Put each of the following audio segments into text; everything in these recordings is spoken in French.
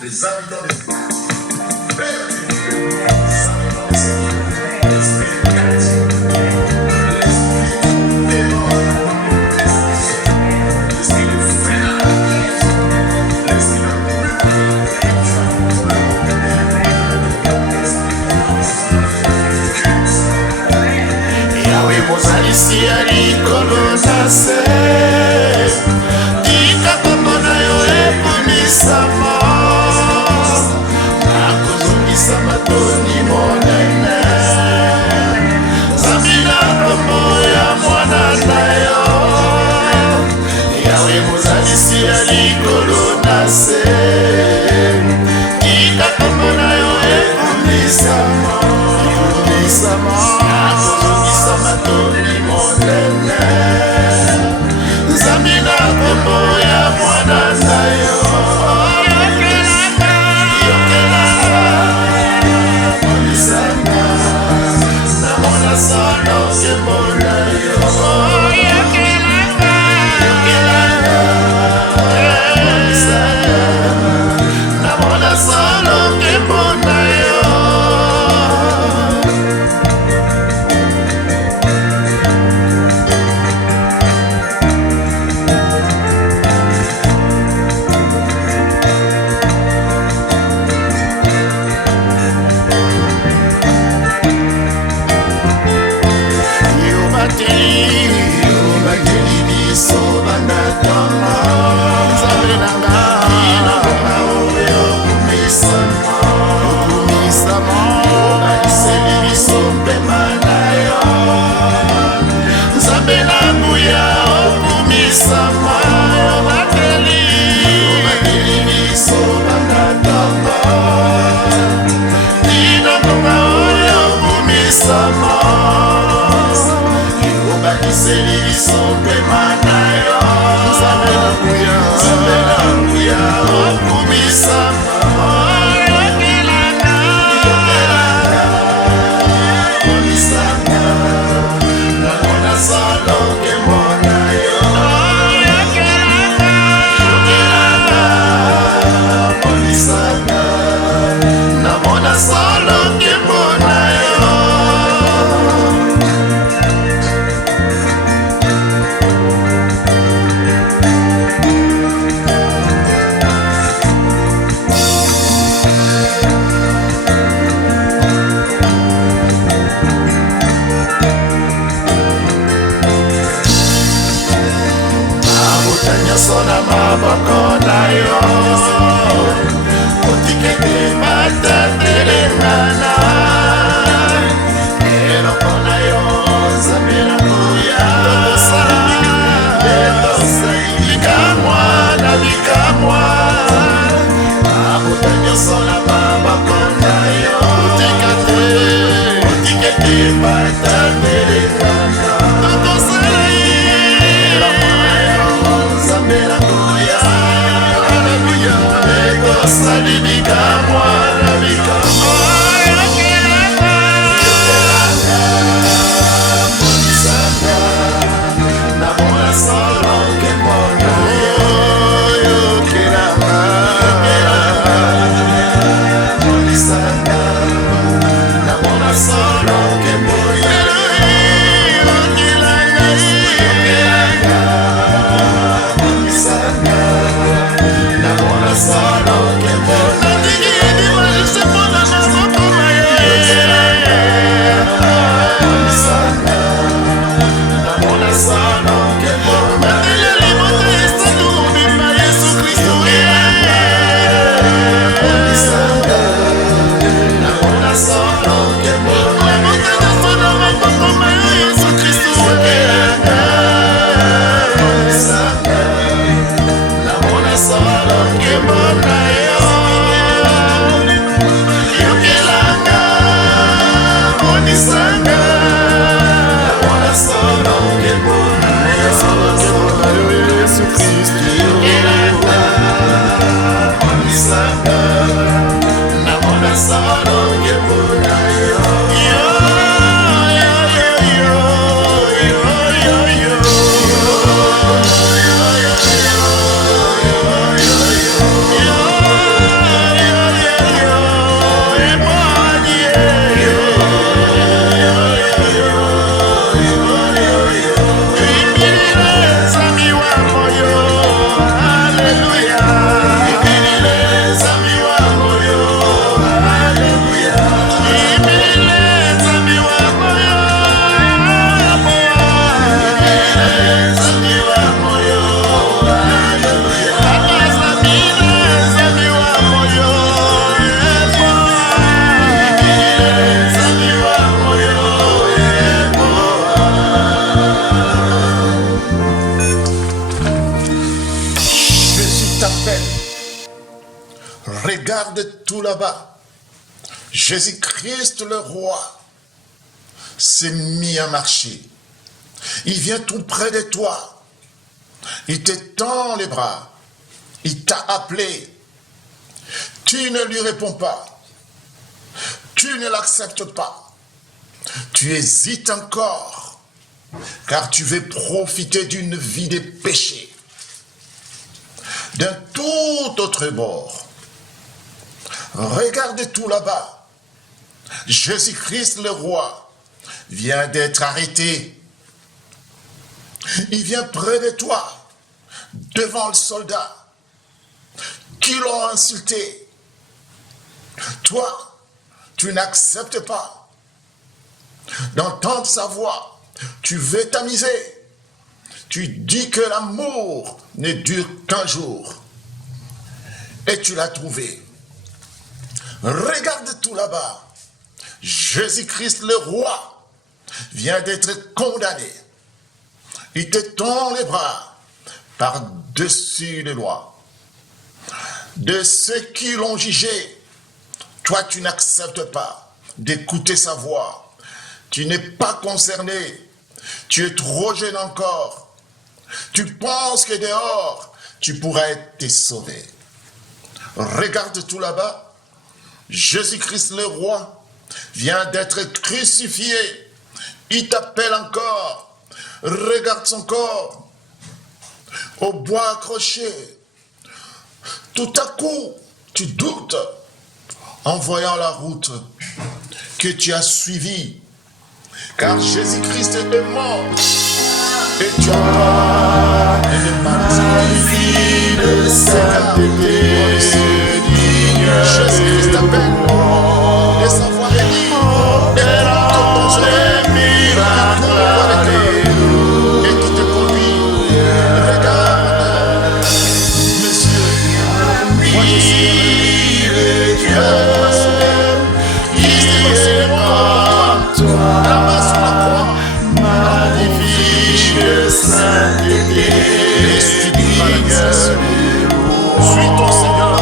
Les habitants des Père les habitants des Seigneurs, l'esprit de quartier, l'esprit des morts, l'esprit de frère, l'esprit de Yahweh mozalisi ya likolo na se tika kombo na yo epumisama nakozongisa matoni monene nzambi na kombo ya mwana na yo Yahweh mozalisi ya likolo na se tika kombo na yo epumisama nakozongisa matoni monene nzambi na kombo ya mwana na yo monisanga na mwana solo kembo na yo monisanga na mwana solo kembo na yo t'appelle. Regarde tout là-bas. Jésus-Christ le roi s'est mis à marcher. Il vient tout près de toi. Il te tend les bras. Il t'a appelé. Tu ne lui réponds pas. Tu ne l'acceptes pas. Tu hésites encore, car tu veux profiter d'une vie de péché. D'un tout autre bord. Regarde tout là-bas. Jésus-Christ le roi vient d'être arrêté. Il vient près de toi, devant le soldat, qui l'ont insulté. Toi, tu n'acceptes pas d'entendre sa voix. Tu veux t'amuser. Tu dis que l'amour ne dure qu'un jour. Et tu l'as trouvé. Regarde tout là-bas. Jésus-Christ le roi vient d'être condamné. Il te tend les bras par-dessus les lois. De ceux qui l'ont jugé, toi tu n'acceptes pas d'écouter sa voix. Tu n'es pas concerné. Tu es trop jeune encore. Tu penses que dehors, tu pourrais être sauvé. Regarde tout là-bas. Jésus-Christ le roi vient d'être crucifié. Il t'appelle encore. Regarde son corps au bois accroché. Tout à coup, tu doutes en voyant la route que tu as suivie. Car Jésus-Christ est mort et tu as une maladie de sainteté. Jésus-Christ t'appelle de savoir élire et porte ton oreille qui t'ouvre les cœurs et qui te conduit. Regarde, monsieur, moi je suis tu as ma soeur. Christ est aussi mort pour toi. Là-bas sur la croix, magnifique sainteté. Et suis ton Seigneur. Suis ton Seigneur.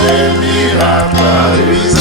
Des miracles,